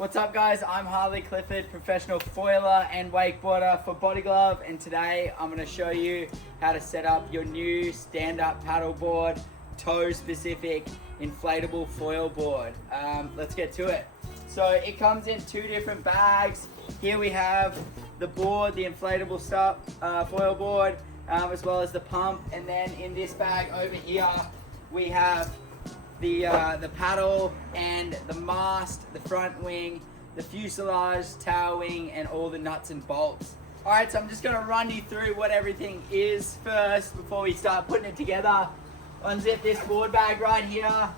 What's up guys, I'm Harley Clifford, professional foiler and wakeboarder for Body Glove, and today I'm going to show you how to set up your new stand-up paddleboard, toe specific inflatable foil board. Let's get to it. So it comes in two different bags. Here we have the board, the inflatable SUP foil board, as well as the pump, and then in this bag over here we have the paddle and the mast, the front wing, the fuselage, tail wing, and all the nuts and bolts. Alright, so I'm just going to run you through what everything is first before we start putting it together. Unzip this board bag right here.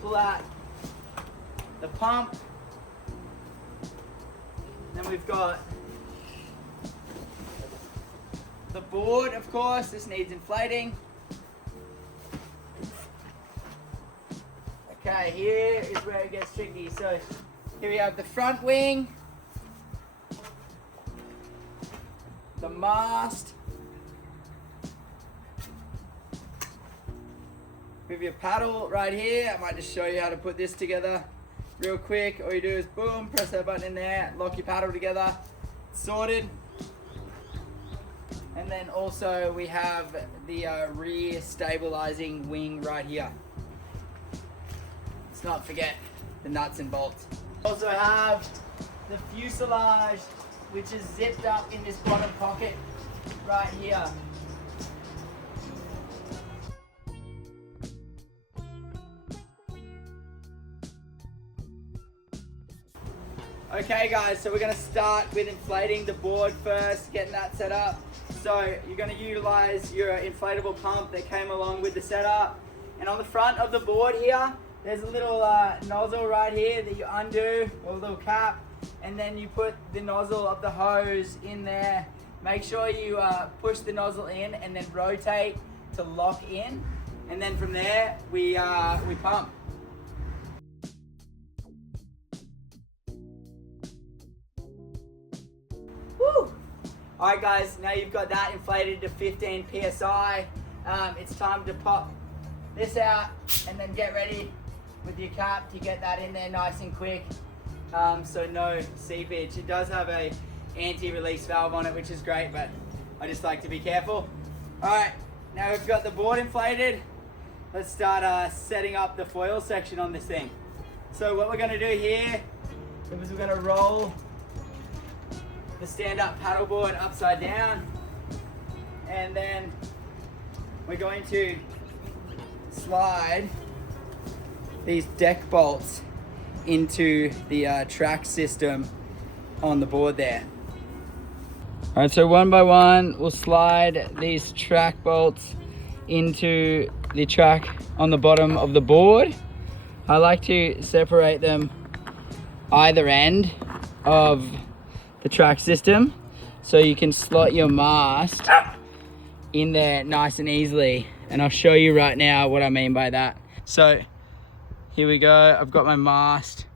Pull out the pump. Then we've got the board, of course. This needs inflating. Okay, here is where it gets tricky. So here we have the front wing, the mast, with your paddle right here. I might just show you how to put this together real quick. All you do is boom, press that button in there, lock your paddle together, sorted. And then also we have the rear stabilizing wing right here. Let's not forget the nuts and bolts. Also have the fuselage, which is zipped up in this bottom pocket right here. Okay guys, so we're going to start with inflating the board first, getting that set up. So you're going to utilize your inflatable pump that came along with the setup. And on the front of the board here, there's a little nozzle right here that you undo, or a little cap, and then you put the nozzle of the hose in there. Make sure you push the nozzle in and then rotate to lock in. And then from there, we pump. Woo! Alright guys, now you've got that inflated to 15 PSI. It's time to pop this out and then get ready with your cap to get that in there nice and quick, so no seepage. It does have a anti-release valve on it, which is great, but I just like to be careful. Alright, now we've got the board inflated. Let's start setting up the foil section on this thing. So what we're going to do here is we're going to roll the stand-up paddleboard upside down, and then we're going to slide these deck bolts into the track system on the board there. All right, so one by one we'll slide these track bolts into the track on the bottom of the board. I like to separate them either end of the track system so you can slot your mast in there nice and easily, and I'll show you right now what I mean by that. So here we go, I've got my mast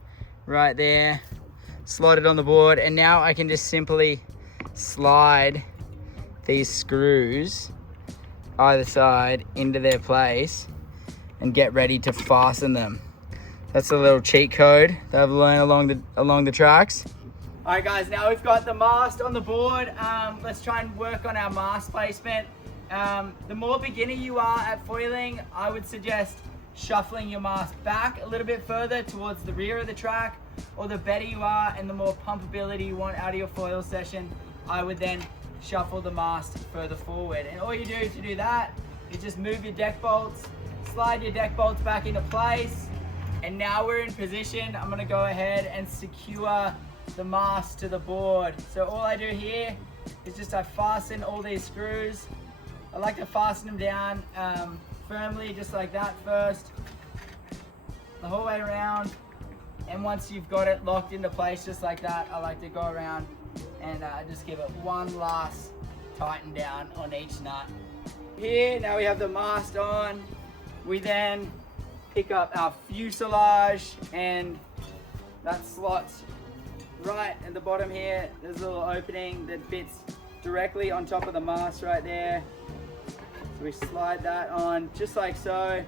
right there slotted on the board, and now I can just simply slide these screws either side into their place and get ready to fasten them. That's a little cheat code that I've learned along the tracks. Alright guys, now we've got the mast on the board. Let's try and work on our mast placement. The more beginner you are at foiling, I would suggest shuffling your mast back a little bit further towards the rear of the track, or the better you are and the more pumpability you want out of your foil session, I would then shuffle the mast further forward. And all you do to do that is just move your deck bolts, slide your deck bolts back into place, and now we're in position. I'm going to go ahead and secure the mast to the board. So all I do here is just I fasten all these screws. I like to fasten them down firmly, just like that first, the whole way around, and once you've got it locked into place just like that, I like to go around and just give it one last tighten down on each nut. Here, now we have the mast on. We then pick up our fuselage, and that slots right at the bottom here. There's a little opening that fits directly on top of the mast right there. So we slide that on just like so.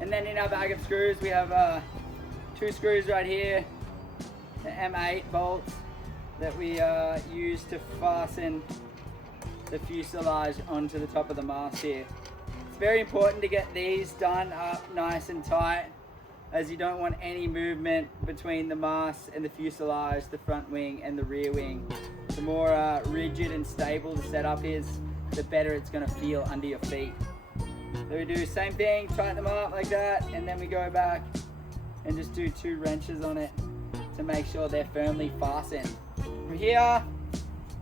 And then in our bag of screws, we have 2 screws right here, the M8 bolts that we use to fasten the fuselage onto the top of the mast here. It's very important to get these done up nice and tight, as you don't want any movement between the mast and the fuselage, the front wing and the rear wing. The more rigid and stable the setup is, the better it's going to feel under your feet. So we do the same thing, tighten them up like that, and then we go back and just do 2 wrenches on it to make sure they're firmly fastened. From here,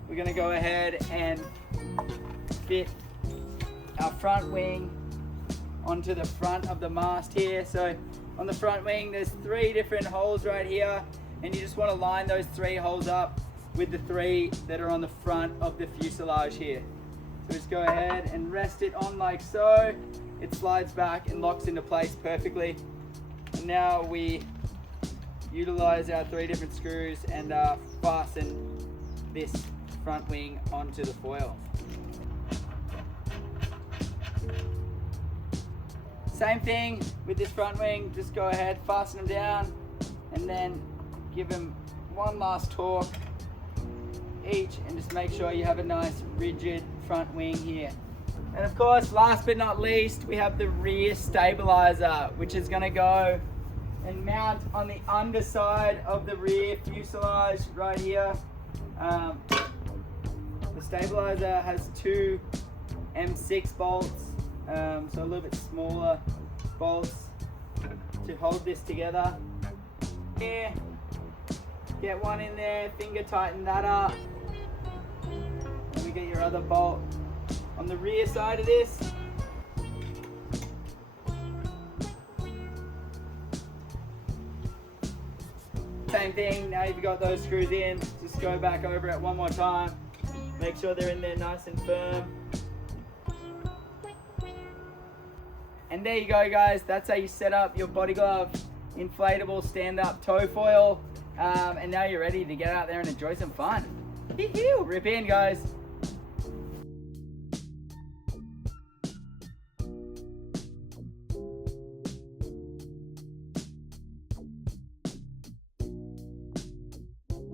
we're going to go ahead and fit our front wing onto the front of the mast here. So on the front wing, there's 3 different holes right here, and you just want to line those 3 holes up with the 3 that are on the front of the fuselage here. So just go ahead and rest it on like so. It slides back and locks into place perfectly. And now we utilize our 3 different screws and fasten this front wing onto the foil. Same thing with this front wing, just go ahead, fasten them down, and then give them one last torque each, and just make sure you have a nice rigid front wing here. And of course, last but not least, we have the rear stabilizer, which is going to go and mount on the underside of the rear fuselage right here. The stabilizer has 2 M6 bolts, so a little bit smaller bolts to hold this together. Here, get one in there, finger tighten that up. Let me get your other bolt on the rear side of this. Same thing, now you've got those screws in, just go back over it one more time. Make sure they're in there nice and firm. And there you go, guys. That's how you set up your Body Glove inflatable stand-up tow foil. And now you're ready to get out there and enjoy some fun. Rip in, guys.